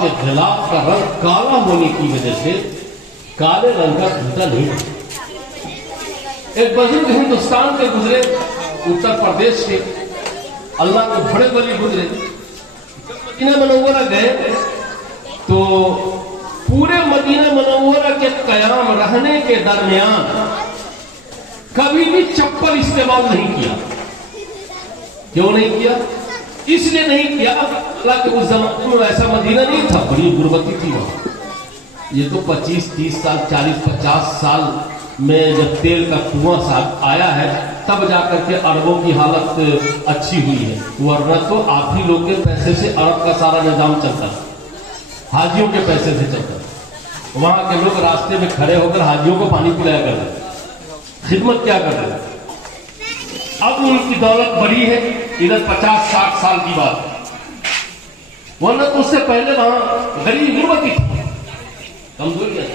کے غلاف کا رنگ کالا ہونے کی وجہ سے کالے رنگ کا جوتا نہیں ہے۔ ایک بزرگ ہندوستان کے گزرے، اتر پردیش کے، اللہ کے بڑے ولی گزرے، مدینہ منورہ گئے تو پورے مدینہ منورہ کے قیام رہنے کے درمیان کبھی بھی چپل استعمال نہیں کیا۔ کیوں نہیں کیا؟ اس لیے نہیں کیا، اللہ کے اس زمانے میں ایسا مدینہ نہیں تھا، بڑی غربتی تھی وہاں۔ یہ تو 25-30 سال 40-50 سال میں جب تیل کا کنواں آیا ہے تب جا کر کے عربوں کی حالت اچھی ہوئی ہے، ورنہ تو آپ ہی لوگ کے پیسے سے عرب کا سارا نظام چلتا ہے، حاجیوں کے پیسے سے چلتا ہے۔ وہاں کے لوگ راستے میں کھڑے ہو کر حاجیوں کو پانی پلایا کرتے ہیں، خدمت کیا کرتے ہیں۔ اب ان کی دولت بڑی ہے، ادھر 50-60 سال کی بات ہے، ورنہ تو اس سے پہلے وہاں غریب غربتی تھی، کمزوری ہے،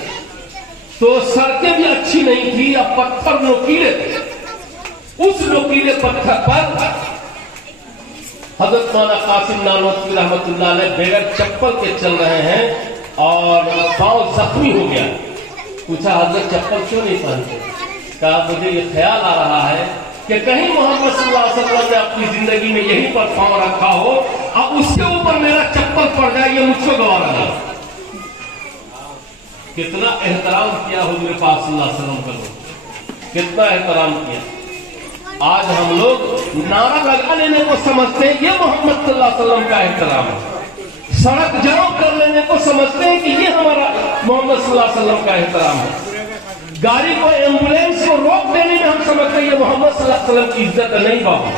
تو سڑکیں بھی اچھی نہیں تھی، اب پتھر نوکیلے تھے۔ اس نوکیلے پتھر پر حضرت مولانا قاسم نانوتوی رحمۃ اللہ علیہ بغیر چپل کے چل رہے ہیں اور پاؤں زخمی ہو گیا۔ پوچھا حضرت چپل کیوں نہیں پہنتے؟ کہا مجھے یہ خیال آ رہا ہے کہ کہیں محمد صلی اللہ علیہ وسلم نے اپنی زندگی میں یہیں پر پاؤں رکھا ہو، اب اس کے اوپر میرا چپل پڑ جائے، یہ مجھ کو گوارا نہیں۔ کتنا احترام کیا حضور پاک صلی اللہ علیہ وسلم کا لوگ، کتنا احترام کیا۔ آج ہم لوگ نعرہ لگا لینے کو سمجھتے ہیں یہ محمد صلی اللہ علیہ وسلم کا احترام ہے، سڑک جام کر لینے کو سمجھتے ہیں کہ یہ ہمارا محمد صلی اللہ علیہ وسلم کا احترام ہے، گاڑی کو ایمبولینس کو روک دینے میں ہم سمجھتے ہیں یہ محمد صلی اللہ علیہ وسلم کی عزت نہیں بابا،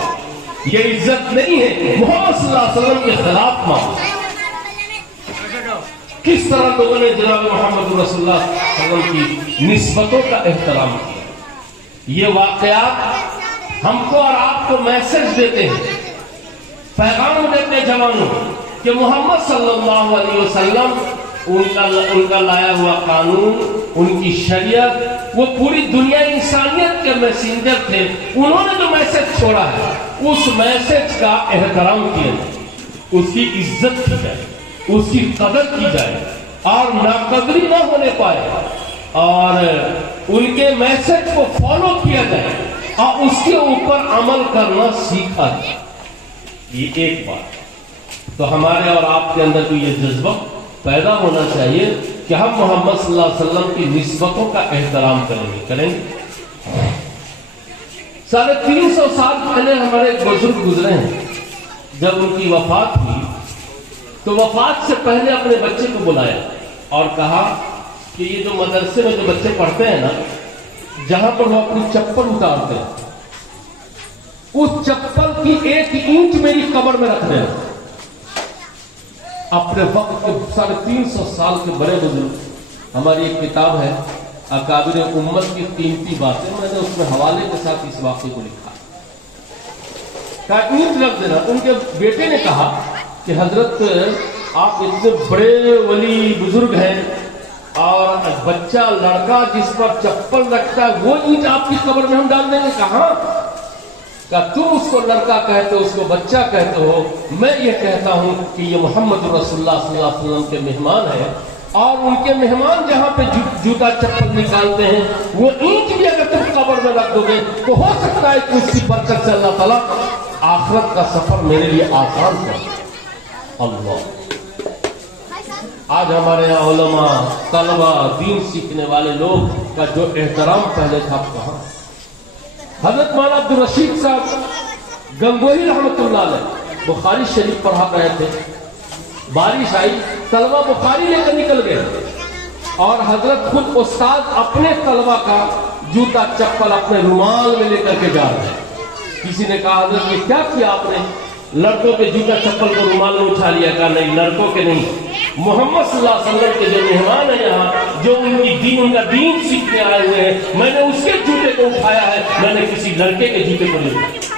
یہ عزت نہیں ہے، محمد صلی اللہ علیہ وسلم کے خلاف معاملہ۔ کس طرح لوگوں نے جناب محمد رسول اللہ صلی اللہ علیہ وسلم کی نسبتوں کا احترام کیا۔ یہ واقعات ہم کو اور آپ کو میسج دیتے ہیں، پیغام دیتے ہیں جوانوں کہ محمد صلی اللہ علیہ وسلم ان کا لایا ہوا قانون، ان کی شریعت، وہ پوری دنیا انسانیت کے میسنجر تھے، انہوں نے جو میسج چھوڑا ہے اس میسج کا احترام کیا جائے، اس کی عزت کی جائے، اس کی قدر کی جائے اور ناقدری نہ ہونے پائے، اور ان کے میسج کو فالو کیا جائے اور اس کے اوپر عمل کرنا سیکھا جائے۔ یہ ایک بات تو ہمارے اور آپ کے اندر بھی یہ جذبہ پیدا ہونا چاہیے کہ ہم محمد صلی اللہ علیہ وسلم کی نسبتوں کا احترام کریں گے۔ 350 سال پہلے ہمارے ایک بزرگ گزرے ہیں، جب ان کی وفات ہوئی تو وفات سے پہلے اپنے بچے کو بلایا اور کہا کہ یہ جو مدرسے میں جو بچے پڑھتے ہیں نا، جہاں پر وہ اپنی چپل اتارتے ہیں اس چپل کی 1 انچ میری قبر میں رکھ دیں۔ اپنے وقت کے 350 سال کے بڑے بزرگ، ہماری ایک کتاب ہے اکابر امت کی قیمتی باتیں، میں نے اس میں حوالے کے ساتھ اس واقعے کو لکھا۔ کہا اینٹ رکھ دینا۔ ان کے بیٹے نے کہا کہ حضرت آپ اتنے بڑے ولی بزرگ ہیں اور بچہ لڑکا جس پر چپل رکھتا ہے وہ اینٹ آپ کی قبر میں ہم ڈال دیں گے؟ کہاں؟ کہ تم اس کو لڑکا کہتے ہو، اس کو بچہ کہتے ہو، میں یہ کہتا ہوں کہ یہ محمد رسول اللہ صلی اللہ علیہ وسلم کے مہمان ہیں، اور ان کے مہمان جہاں پہ جوتا چپل نکالتے ہیں وہ اینٹ بھی اگر تم قبر میں رکھ دو گے تو ہو سکتا ہے کہ اس کی برکت سے اللہ تعالیٰ آخرت کا سفر میرے لیے آسان کر۔ اللہ، آج ہمارے یہاں علماء، طلباء، دین سیکھنے والے لوگ کا جو احترام پہلے تھا کہاں؟ حضرت مولانا عبدالرشید صاحب گنگوہی رحمۃ اللہ علیہ بخاری شریف پڑھا رہے تھے، بارش آئی، طلباء بخاری لے کر نکل گئے اور حضرت خود استاد اپنے طلباء کا جوتا چپل اپنے رومال میں لے کر کے جا رہے ہیں۔ کسی نے کہا حضرت یہ کیا کیا آپ نے؟ لڑکوں کے جوتا چپل کو رومال میں اٹھا لیا۔ کہا نہیں، لڑکوں کے نہیں، محمد صلی اللہ علیہ وسلم کے جو مہمان ہیں یہاں، جو ان کا دین سیکھنے آئے ہوئے ہیں، میں نے اس کے جوتے کو اٹھایا ہے، میں نے کسی لڑکے کے جوتے کو نہیں اٹھایا۔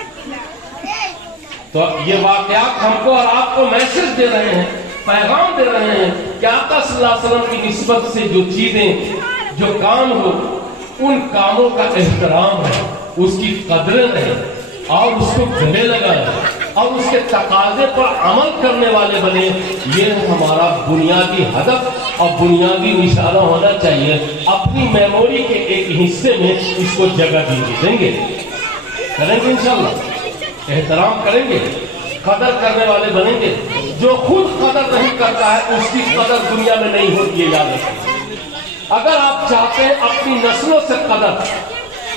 تو یہ واقعات ہم کو اور آپ کو میسج دے رہے ہیں، پیغام دے رہے ہیں کہ آقا صلی اللہ علیہ وسلم کی نسبت سے جو چیزیں، جو کام ہو، ان کاموں کا احترام ہے، اس کی قدریں ہے اور اس کو گلے لگائیں۔ اور اس کے تقاضے پر عمل کرنے والے بنے، یہ ہمارا بنیادی ہدف اور بنیادی نشانہ ہونا چاہیے۔ اپنی میموری کے ایک حصے میں اس کو جگہ دیں گے، کریں گے انشاءاللہ، احترام کریں گے، قدر کرنے والے بنیں گے۔ جو خود قدر نہیں کرتا ہے اس کی قدر دنیا میں نہیں ہوتی ہے، یاد رکھیں۔ اگر آپ چاہتے ہیں اپنی نسلوں سے قدر،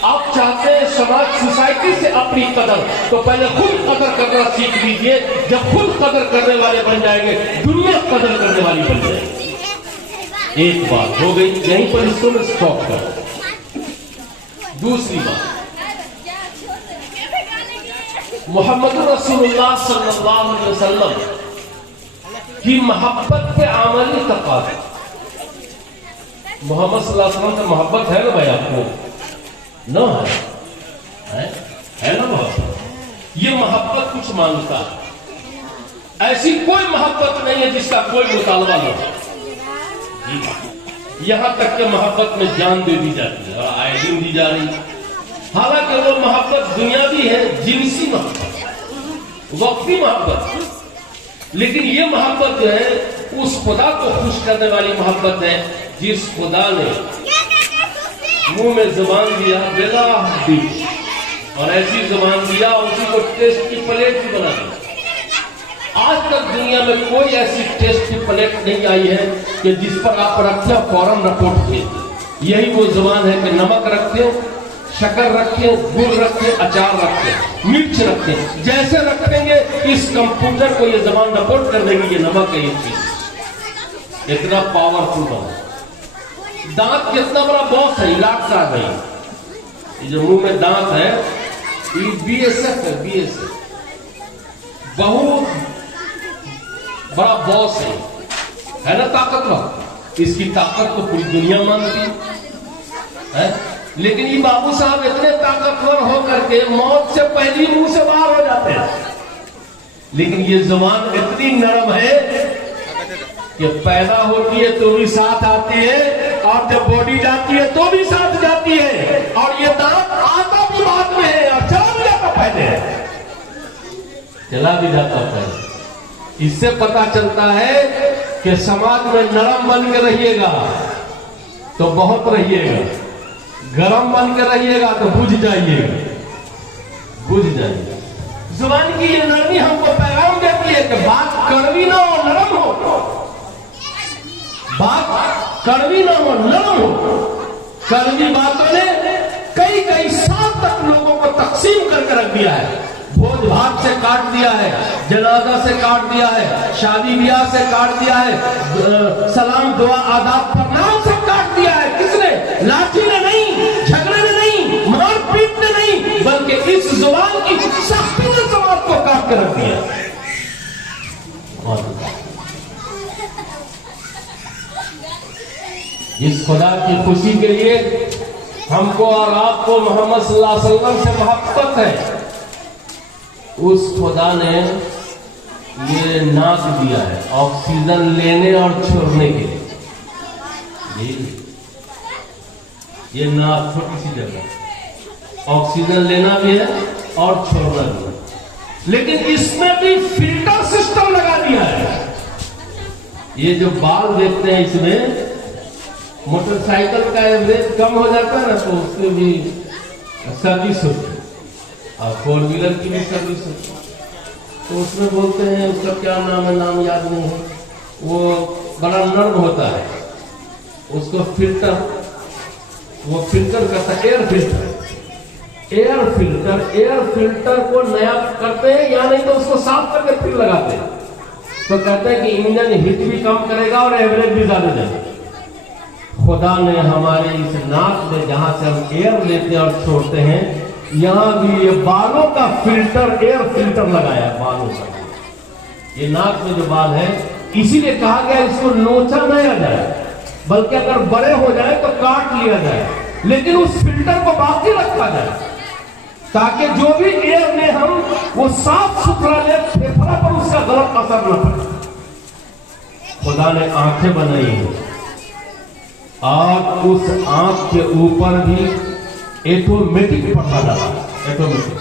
آپ چاہتے ہیں سماج سوسائٹی سے اپنی قدر، تو پہلے خود قدر کرنا سیکھ لیجئے۔ جب خود قدر کرنے والے بن جائیں گے، دنیا قدر کرنے والی بن جائے گی۔ ایک بات ہو گئی، یہیں پر اس کو میں سٹاپ کر۔ دوسری بات، محمد رسول اللہ صلی اللہ علیہ وسلم کی محبت کے عملی تقاضے۔ محمد صلی اللہ علیہ وسلم سے محبت ہے نا بھائی آپ کو؟ نہ ہے نا محبت؟ یہ محبت کچھ مانگتا ہے، ایسی کوئی محبت نہیں ہے جس کا کوئی مطالبہ نہ ہو۔ یہاں تک کہ محبت میں جان دے دی جاتی ہے اور آئے دن دی جا رہی ہے۔ حالانکہ وہ محبت دنیاوی ہے، جنسی محبت، وقتی محبت، لیکن یہ محبت جو ہے اس خدا کو خوش کرنے والی محبت ہے جس خدا نے منہ میں زبان دیا بلا دی، اور ایسی زبان دیا اسی کو ٹیسٹ کی پلیٹ بھی بنا دی۔ آج تک دنیا میں کوئی ایسی ٹیسٹ کی پلیٹ نہیں آئی ہے کہ جس پر آپ رکھیں فوراً رپورٹ کیے۔ یہی وہ زبان ہے کہ نمک رکھیں، شکر رکھیں، گڑ رکھیں، اچار رکھیں، مرچ رکھیں، جیسے رکھیں گے اس کمپیوٹر کو یہ زبان رپورٹ کر دے گی یہ نمک ہے، یہ چیز اتنا پاورفل بنا۔ دانت کتنا بڑا باس ہے، علاج کا ہے یہ جو منہ میں دانت ہے، یہ بی ایس ایف ہے، بی ایس ایف بہت بڑا باس ہے نا، طاقتور۔ اس کی طاقت کو پوری دنیا مانتی ہے، لیکن یہ بابو صاحب اتنے طاقتور ہو کر کے موت سے پہلی منہ سے باہر ہو جاتے ہیں۔ لیکن یہ زبان اتنی نرم ہے کہ پیدا ہوتی ہے تو بھی ساتھ آتی ہے، اور جب باڈی جاتی ہے تو بھی ساتھ جاتی ہے، اور یہ دانت آتا بھی بعد میں ہے اور چلا بھی جاتا پہلے ہے، چلا بھی جاتا پہلے۔ اس سے پتا چلتا ہے کہ سماج میں نرم بن کے رہیے گا تو بہت رہیے گا، گرم بن کے رہیے گا تو بجھ جائیے گا، بجھ جائیے گا۔ زبان کی یہ نرمی ہم کو پیغام دیتی ہے کہ بات کڑوی نہ ہو، نرم ہو، بات کڑوی نہ ہو، نرم ہو۔ کڑوی باتوں نے کئی سال تک لوگوں کو تقسیم کر کے رکھ دیا ہے، بھوج بھات سے کاٹ دیا ہے، جنازہ سے کاٹ دیا ہے، شادی بیاہ سے کاٹ دیا ہے، سلام دعا آداب پر نام سے کاٹ دیا ہے۔ کس نے؟ لاٹھی نے نہیں، جھگڑے نے نہیں، مار پیٹ نے نہیں، بلکہ اس زبان کی سختی نے سماج کو کاٹ کے رکھ دیا۔ اس خدا کی خوشی کے لیے ہم کو اور آپ کو محمد صلی اللہ علیہ وسلم سے محبت ہے، اس خدا نے یہ ناک دیا ہے آکسیجن لینے اور چھوڑنے کے لیے۔ یہ ناک چھوٹی سی جگہ، آکسیجن لینا بھی ہے اور چھوڑنا بھی ہے، لیکن اس میں بھی فلٹر سسٹم لگا دیا ہے۔ یہ جو بال دیکھتے ہیں اس میں، موٹر سائیکل کا ایوریج کم ہو جاتا ہے نا تو اس میں بھی سروس ہوتی ہے، اور فور ویلر کی بھی سروس ہوتی ہے، تو اس میں بولتے ہیں اس کا کیا نام ہے، نام یاد نہیں ہے، وہ بڑا نرم ہوتا ہے، اس کو فلٹر، وہ فلٹر کرتا ہے، ایئر فلٹر کو نیا کرتے ہیں یا نہیں تو اس کو صاف کر کے پھر لگاتے ہیں، تو کہتے ہیں کہ انجن ہٹ بھی کم کرے گا اور ایوریج بھی زیادہ جائے گا۔ خدا نے ہمارے اس ناک میں جہاں سے ہم ایئر لیتے اور چھوڑتے ہیں، یہاں بھی یہ بالوں کا فلٹر، ایئر فلٹر لگایا ہے بالوں کا۔ یہ ناک میں جو بال ہے، اسی لیے کہا گیا اس کو نوچا نہ جائے، بلکہ اگر بڑے ہو جائے تو کاٹ لیا جائے، لیکن اس فلٹر کو باقی رکھا جائے تاکہ جو بھی ایئر لیں ہم وہ صاف ستھرا لیں، پھیپھڑا پر اس کا غلط اثر نہ پڑے۔ خدا نے آنکھیں بنائی ہیں اور اس آنکھ کے اوپر بھی ایٹومیٹک پردہ ڈالا، ایٹومیٹک